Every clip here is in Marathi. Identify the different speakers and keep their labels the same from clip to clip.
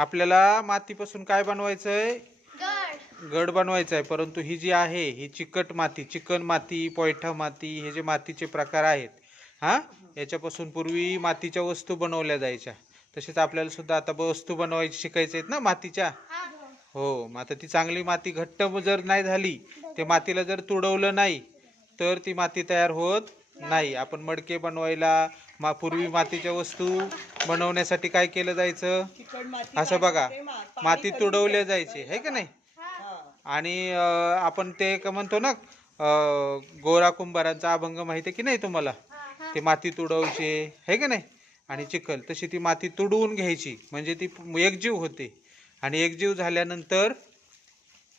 Speaker 1: आपल्याला मातीपासून काय बनवायचंय?
Speaker 2: गड.
Speaker 1: गड बनवायचा आहे परंतु ही जी आहे ही चिकट माती चिकन माती पोयठा माती हे जे मातीचे प्रकार आहेत हा? याच्यापासून पूर्वी मातीच्या वस्तू बनवल्या जायच्या. तसेच आपल्याला सुद्धा आता वस्तू बनवायची शिकायचे आहेत ना मातीच्या?
Speaker 2: हा
Speaker 1: हो मग आता ती चांगली माती घट्ट जर नाही झाली ते मातीला जर तुडवलं नाही तर ती माती तयार होत नाही. आपण मडके बनवायला मा पूर्वी मातीच्या वस्तू बनवण्यासाठी काय केलं जायचं? असं बघा. माती
Speaker 3: करून
Speaker 1: तुडवले
Speaker 3: ठेवायचं.
Speaker 1: जायचे. है का नाही. आणि आपण ते का म्हणतो ना गोरा कुंभारांचा अभंग माहिती आहे की नाही तुम्हाला? ते माती तुडवचे. है का नाही? आणि चिखल. तशी ती माती तुडवून घ्यायची. म्हणजे ती एकजीव होते. आणि एकजीव झाल्यानंतर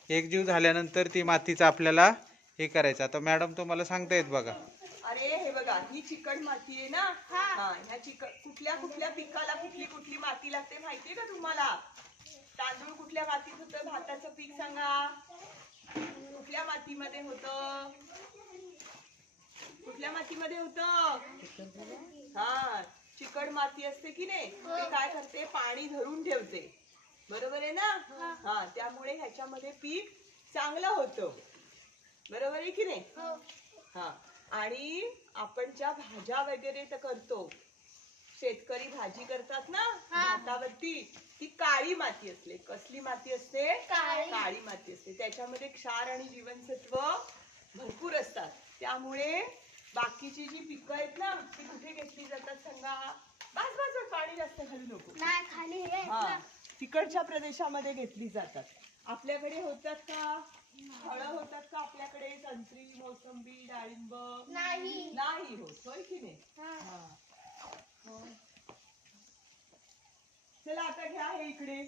Speaker 1: एकजीव झाल्यानंतर ती मातीचं आपल्याला हे करायचं. आता मॅडम तुम्हाला सांगतायत बघा.
Speaker 3: अरे हे बघा ही चिकट माती आहे ना? हा. ह्या चिकट कुठल्या कुठल्या पिकाला कुठली कुठली माती लागते माहितीये का तुम्हाला? तांदूळ कुठल्या मातीत होतं? भाताचं पीक सांगा. कुठल्या मातीमध्ये होतं? कुठल्या मातीमध्ये होतं? हा चिकट माती असते की नाही? ते काय करते? पाणी धरून ठेवते. बरोबर आहे ना? हा. त्यामुळे ह्याच्यामध्ये पीक चांगलं होतं. बरोबर आहे की नाही? हा. आणि आपण ज्या भाज्या वगैरे तर करतो शेतकरी भाजी करतात ना भातावरती ती काळी माती असते. कसली माती असते?
Speaker 2: काळी.
Speaker 3: माती असते. त्याच्यामध्ये क्षार आणि जीवनसत्व भरपूर असतात. त्यामुळे बाकीची जी पिकं आहेत ना ती कुठे घेतली जातात सांगा? बस बस पाणी जास्त घालू नको.
Speaker 2: खाली
Speaker 3: तिकडच्या प्रदेशामध्ये घेतली जातात. आपल्याकडे होतात का? फळं होतात का आपल्याकडे? संत्री मोसंबी डाळिंब?
Speaker 2: नाही.
Speaker 3: नाही होत होय की नाही?
Speaker 2: हा.
Speaker 3: हा. चला आता घ्या हे इकडे.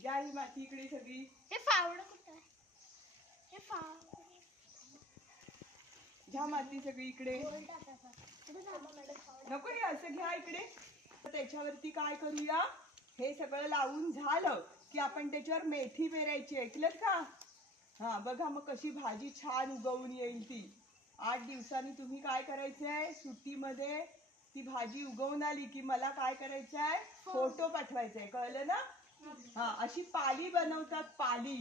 Speaker 3: घ्या ही माती इकडे सगळी.
Speaker 2: हे फावडं कुठं आहे? हे फावडं.
Speaker 3: घ्या माती सगळी इकडे. नको हे असं घ्या इकडे. तर त्याच्यावरती काय करूया? हे सगळं लावून झालं की आपण त्याच्यावर मेथी पेरायची ऐकलं का? हा बघा मग कशी भाजी छान उगवून येईल ती. आठ दिवसांनी तुम्ही काय करायचंय? सुट्टीमध्ये ती भाजी उगवून आली की मला काय करायचंय? फोटो पाठवायचाय. कळलं ना? हा अशी पाली बनवतात पाली.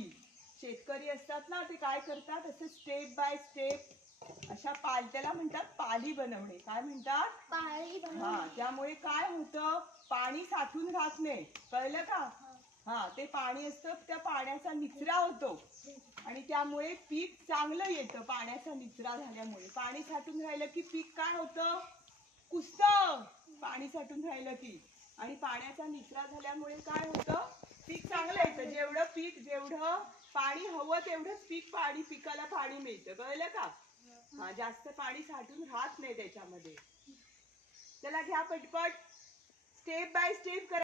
Speaker 3: शेतकरी असतात ना ते काय करतात? असं स्टेप बाय स्टेप अशा पाल त्याला म्हणतात पाली बनवणे. काय म्हणतात? हा त्यामुळे काय होतं? पाणी साठून राहत नाही कळलं का? हा ते पाणी असतं त्या पाण्याचा निचरा होतो. आणि त्यामुळे पीक चांगलं येतं पाण्याचा निचरा झाल्यामुळे. पाणी साठून राहिलं की पीक काय होतं? कुसत. पाणी साठून राहिलं की. आणि पाण्याचा निचरा झाल्यामुळे काय होतं? पीक चांगलं येतं. जेवढं पीक जेवढं पाणी हवं तेवढंच पीक पाणी पिकाला पाणी मिळतं. कळलं का? हा जास्त पाणी साठून राहत नाही त्याच्यामध्ये. चला घ्या पटपट. स्टेप बाय स्टेप करा.